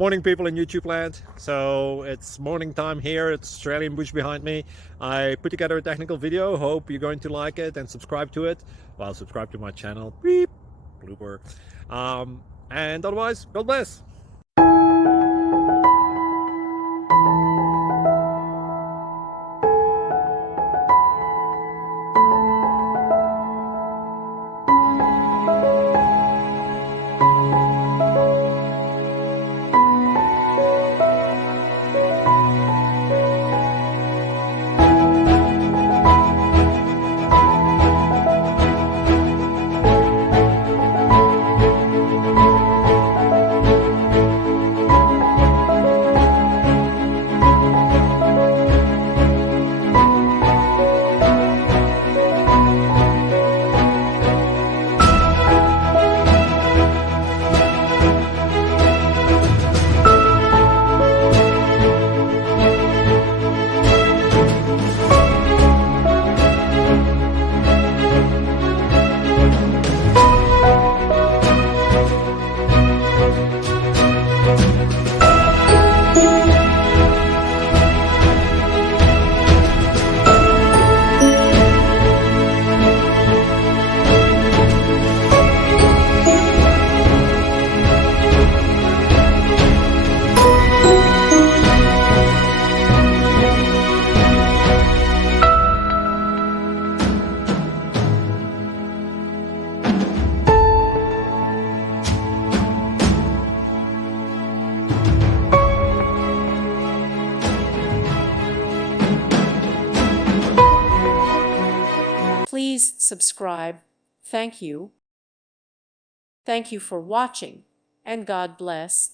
Morning, people in YouTube land. So it's morning time here. It's Australian bush behind me. I put together a technical video. Hope you're going to like it and subscribe to it. Well, subscribe to my channel. Beep, blooper. And otherwise, God bless. Please subscribe. Thank you. Thank you for watching, and God bless.